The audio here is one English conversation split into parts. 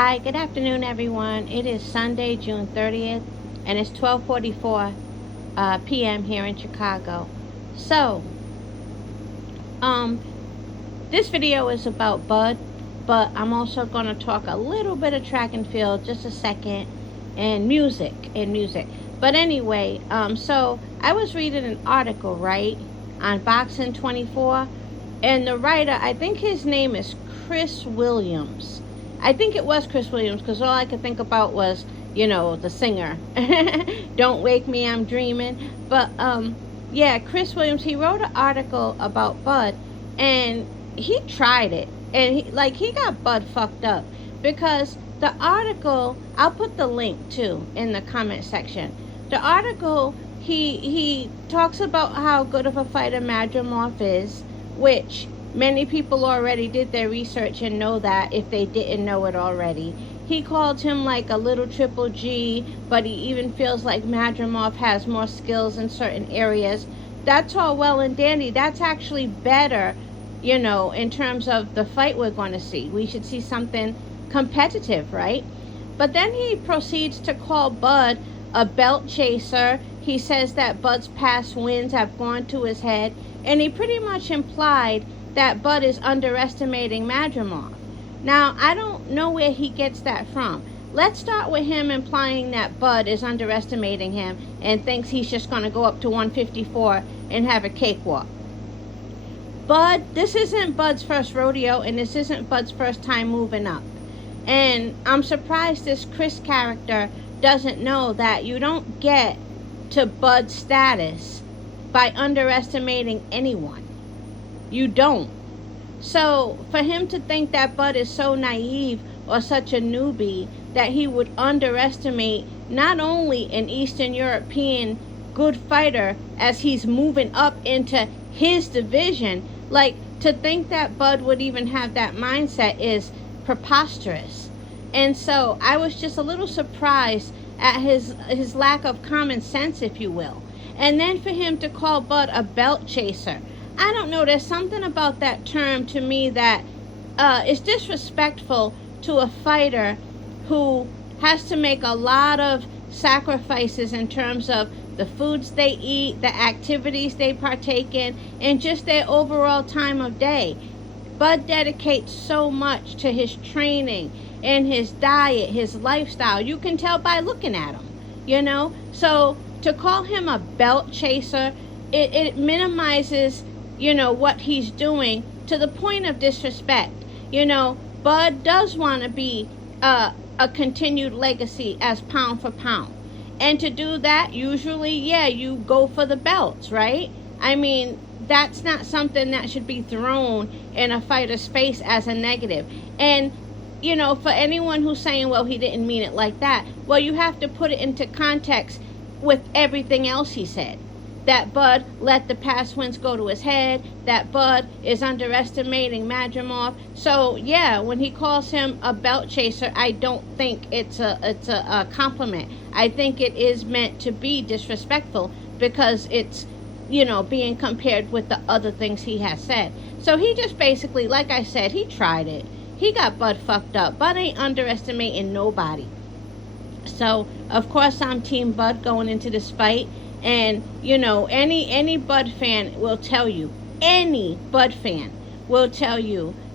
Hi, good afternoon, everyone. It is Sunday, June 30th, and it's 12:44 p.m. here in Chicago. So, um, this video is about Bud, but I'm also going to talk a little bit of track and field, just a second, and music. But anyway, so I was reading an article, right, on Boxing 24, and the writer, I think his name is Chris Williams. I think it was Chris Williams because all I could think about was, the singer. Don't Wake Me, I'm Dreaming. But, yeah, Chris Williams, he wrote an article about Bud, and he tried it. And, he got Bud fucked up because the article, I'll put the link, too, in the comment section. The article, he talks about how good of a fighter Madrimov is, which many people already did their research and know that if they didn't know it already. He called him like a little Triple G, but he even feels like Madrimov has more skills in certain areas. That's all well and dandy. That's actually better, in terms of the fight we're going to see. We should see something competitive, right? But then he proceeds to call Bud a belt chaser. He says that Bud's past wins have gone to his head, and he pretty much implied that Bud is underestimating Madrimov. Now, I don't know where he gets that from. Let's start with him implying that Bud is underestimating him and thinks he's just going to go up to 154 and have a cakewalk. Bud, this isn't Bud's first rodeo, and this isn't Bud's first time moving up. And I'm surprised this Chris character doesn't know that you don't get to Bud's status by underestimating anyone. You don't. So for him to think that Bud is so naive or such a newbie that he would underestimate not only an Eastern European good fighter as he's moving up into his division, to think that Bud would even have that mindset is preposterous. And so I was just a little surprised at his lack of common sense, if you will. And then for him to call Bud a belt chaser. I don't know, there's something about that term to me that is disrespectful to a fighter who has to make a lot of sacrifices in terms of the foods they eat, the activities they partake in, and just their overall time of day. Bud dedicates so much to his training and his diet, his lifestyle. You can tell by looking at him, So to call him a belt chaser, it minimizes what he's doing to the point of disrespect. Bud does want to be a continued legacy as pound for pound. And to do that, usually, you go for the belts, right? I mean, that's not something that should be thrown in a fighter's face as a negative. And, for anyone who's saying, well, he didn't mean it like that, well, you have to put it into context with everything else he said. That Bud let the past wins go to his head, that Bud is underestimating Madrimov. So, when he calls him a belt chaser, I don't think it's a compliment. I think it is meant to be disrespectful because it's, being compared with the other things he has said. So he just basically, like I said, he tried it. He got Bud fucked up. Bud ain't underestimating nobody. So, of course, I'm Team Bud going into this fight. And, any Bud fan will tell you,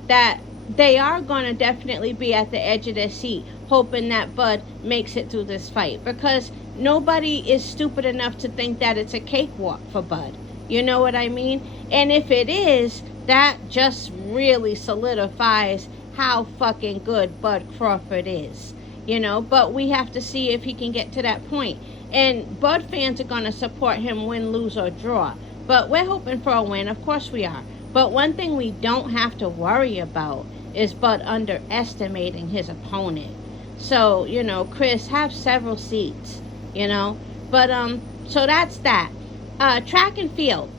that they are going to definitely be at the edge of their seat, hoping that Bud makes it through this fight. Because nobody is stupid enough to think that it's a cakewalk for Bud. You know what I mean? And if it is, that just really solidifies how fucking good Bud Crawford is. But we have to see if he can get to that point. And Bud fans are going to support him win, lose, or draw. But we're hoping for a win. Of course we are. But one thing we don't have to worry about is Bud underestimating his opponent. So, Chris, have several seats, But, so that's that. Track and field.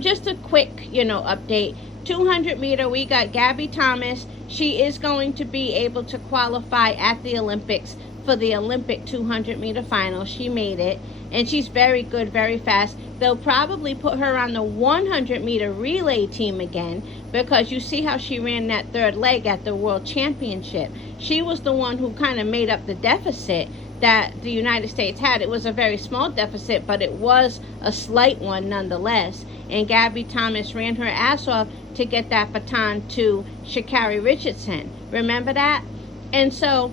Just a quick, update. 200 meter, we got Gabby Thomas. She is going to be able to qualify at the Olympics for the Olympic 200-meter final. She made it, and she's very good, very fast. They'll probably put her on the 100-meter relay team again, because you see how she ran that third leg at the World Championship. She was the one who kind of made up the deficit that the United States had. It was a very small deficit, but it was a slight one nonetheless. And Gabby Thomas ran her ass off to get that baton to Sha'Carri Richardson. Remember that? And so,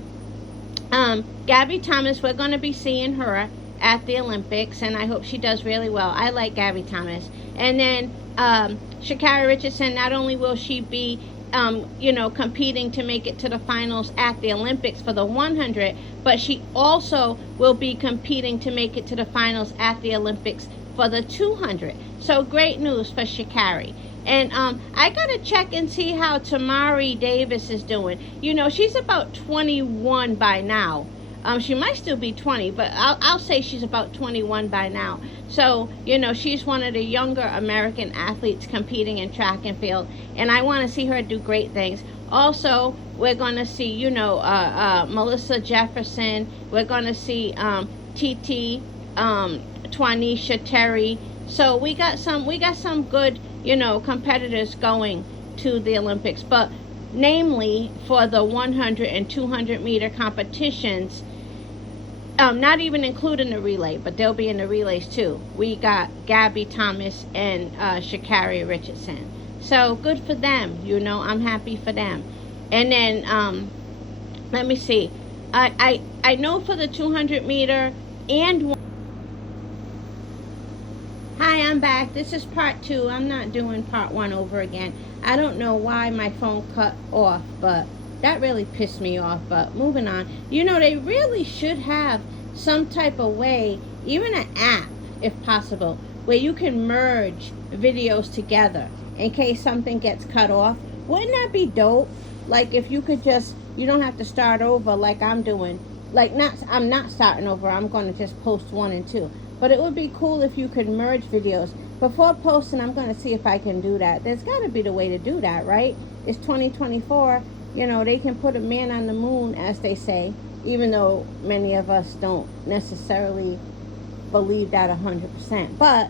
Gabby Thomas, we're going to be seeing her at the Olympics, and I hope she does really well. I like Gabby Thomas. And then Sha'Carri Richardson, not only will she be competing to make it to the finals at the Olympics for the 100, but she also will be competing to make it to the finals at the Olympics for the 200. So great news for Sha'Carri. And I gotta check and see how Tamari Davis is doing. You know, she's about 21 by now. She might still be 20, but I'll say she's about 21 by now. So, you know, she's one of the younger American athletes competing in track and field, and I want to see her do great things. Also, we're going to see, Melissa Jefferson. We're going to see TT, Twanisha Terry. So we got some good, competitors going to the Olympics, but namely for the 100 and 200 meter competitions. Not even including the relay, but they'll be in the relays too. We got Gabby Thomas and Sha'Carri Richardson. So good for them, I'm happy for them. And then let me see. I know for the 200 meter and Hi, I'm back. This is part 2. I'm not doing part 1 over again. I don't know why my phone cut off, but that really pissed me off. But moving on. They really should have some type of way, even an app, if possible, where you can merge videos together in case something gets cut off. Wouldn't that be dope? Like if you could you don't have to start over like I'm doing. I'm not starting over. I'm going to just post 1 and 2. But it would be cool if you could merge videos. Before posting, I'm going to see if I can do that. There's got to be the way to do that, right? It's 2024. They can put a man on the moon, as they say, even though many of us don't necessarily believe that 100%. But,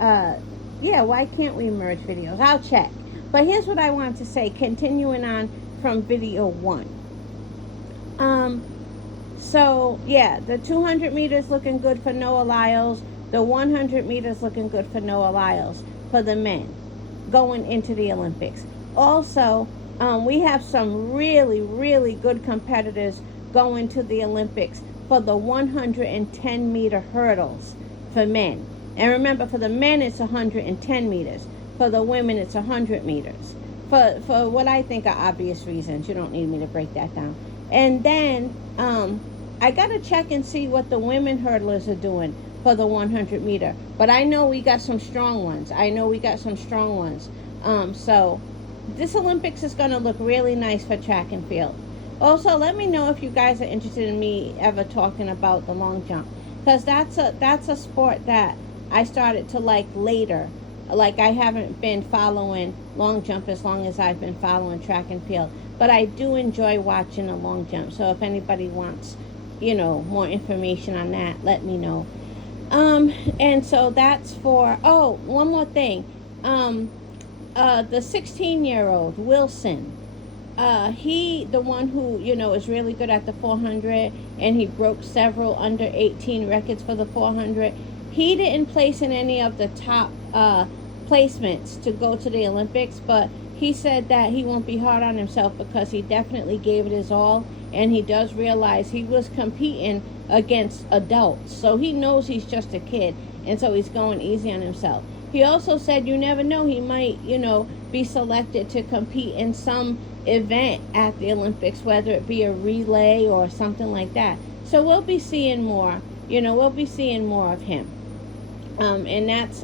why can't we merge videos? I'll check. But here's what I want to say, continuing on from video 1. So, yeah, the 200 meters looking good for Noah Lyles. The 100 meters looking good for Noah Lyles for the men going into the Olympics. Also, we have some really, really good competitors going to the Olympics for the 110 meter hurdles for men. And remember, for the men, it's 110 meters. For the women, it's 100 meters. For what I think are obvious reasons. You don't need me to break that down. And then, I got to check and see what the women hurdlers are doing for the 100 meter. But I know we got some strong ones. So this Olympics is going to look really nice for track and field. Also, let me know if you guys are interested in me ever talking about the long jump. Because that's a sport that I started to like later. Like I haven't been following long jump as long as I've been following track and field. But I do enjoy watching the long jump. So if anybody wants more information on that, let me know. And so that's for, one more thing. The 16-year-old Wilson, the one who, is really good at the 400, and he broke several under 18 records for the 400. He didn't place in any of the top placements to go to the Olympics, but he said that he won't be hard on himself because he definitely gave it his all. And he does realize he was competing against adults. So he knows he's just a kid. And so he's going easy on himself. He also said you never know. He might, be selected to compete in some event at the Olympics, whether it be a relay or something like that. So we'll be seeing more. We'll be seeing more of him. And that's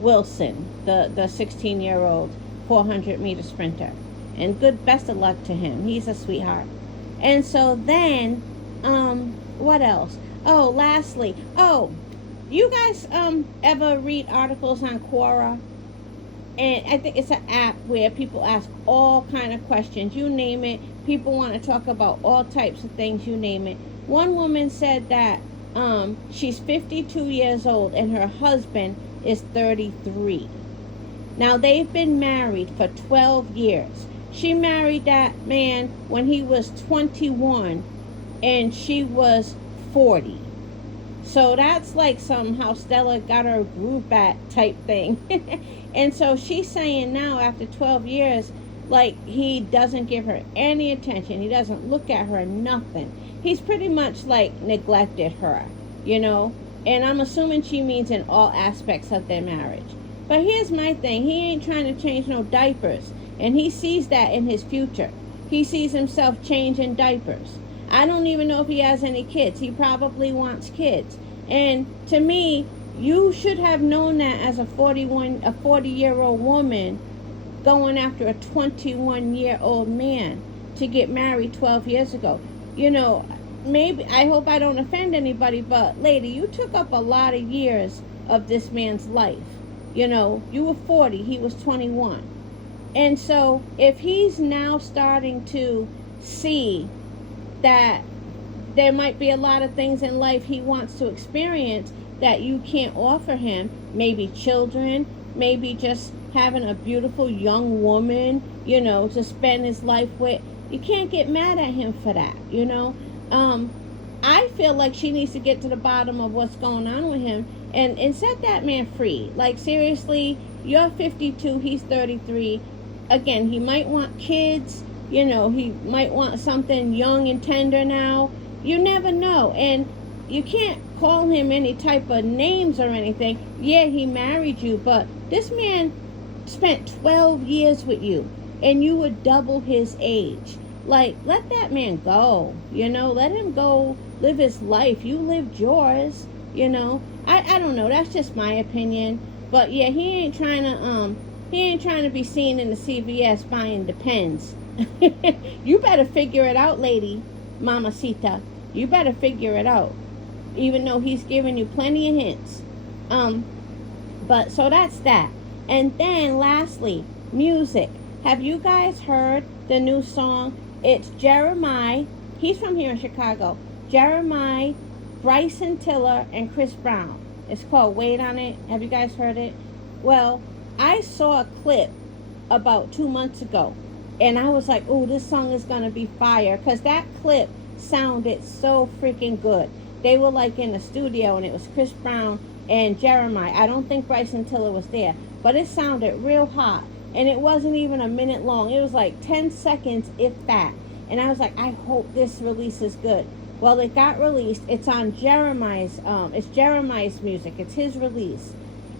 Wilson, the 16-year-old 400-meter sprinter. And best of luck to him. He's a sweetheart. And so then, what else? Lastly, you guys ever read articles on Quora? And I think it's an app where people ask all kind of questions. You name it. People want to talk about all types of things. You name it. One woman said that she's 52 years old and her husband is 33. Now they've been married for 12 years. She married that man when he was 21 and she was 40. So that's like some how Stella got her groove back type thing. And so she's saying now after 12 years, like he doesn't give her any attention. He doesn't look at her, nothing. He's pretty much like neglected her, you know. And I'm assuming she means in all aspects of their marriage. But here's my thing. He ain't trying to change no diapers. And he sees that in his future. He sees himself changing diapers. I don't even know if he has any kids. He probably wants kids. And to me, you should have known that as a 40-year-old woman going after a 21-year-old man to get married 12 years ago. You know, maybe, I hope I don't offend anybody, but lady, you took up a lot of years of this man's life. You know, you were 40, he was 21. And so if he's now starting to see that there might be a lot of things in life he wants to experience that you can't offer him, maybe children, maybe just having a beautiful young woman, you know, to spend his life with, you can't get mad at him for that, you know. I feel like she needs to get to the bottom of what's going on with him and set that man free. Like, seriously, you're 52, he's 33. Again, he might want kids, you know, he might want something young and tender now. You never know. And you can't call him any type of names or anything. Yeah, he married you, but this man spent 12 years with you and you were double his age. Like, let that man go, you know, let him go live his life. You lived yours, you know. I don't know, that's just my opinion. But yeah, he ain't trying to be seen in the CVS buying Depends. You better figure it out, lady, mamacita. You better figure it out. Even though he's giving you plenty of hints. But so that's that. And then lastly, music. Have you guys heard the new song? It's Jeremiah. He's from here in Chicago. Jeremiah, Bryson Tiller, and Chris Brown. It's called Wait on It. Have you guys heard it? Well, I saw a clip about 2 months ago. And I was like, oh, this song is going to be fire. Because that clip sounded so freaking good. They were like in the studio and it was Chris Brown and Jeremiah. I don't think Bryson Tiller was there. But it sounded real hot. And it wasn't even a minute long. It was like 10 seconds, if that. And I was like, I hope this release is good. Well, it got released. It's on Jeremiah's, it's Jeremiah's music. It's his release.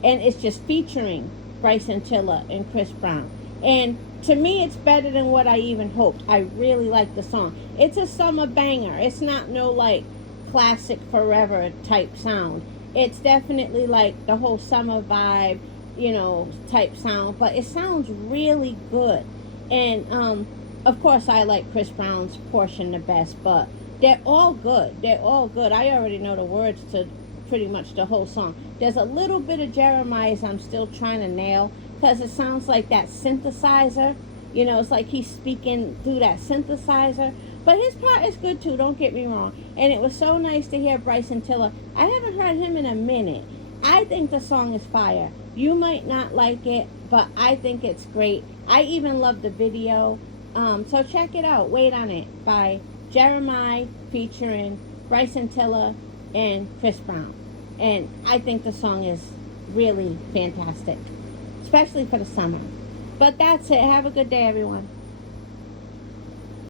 And it's just featuring Bryson Tiller and Chris Brown. And to me, it's better than what I even hoped. I really like the song. It's a summer banger. It's not no, like, classic forever type sound. It's definitely, like, the whole summer vibe, you know, type sound. But it sounds really good. And, of course, I like Chris Brown's portion the best. But they're all good. They're all good. I already know the words to pretty much the whole song. There's a little bit of Jeremiah's I'm still trying to nail. Because it sounds like that synthesizer. You know, it's like he's speaking through that synthesizer. But his part is good too, don't get me wrong. And it was so nice to hear Bryson Tiller. I haven't heard him in a minute. I think the song is fire. You might not like it, but I think it's great. I even love the video. So check it out. Wait on It by Jeremiah featuring Bryson Tiller and Chris Brown. And I think the song is really fantastic. Especially for the summer. But that's it. Have a good day, everyone.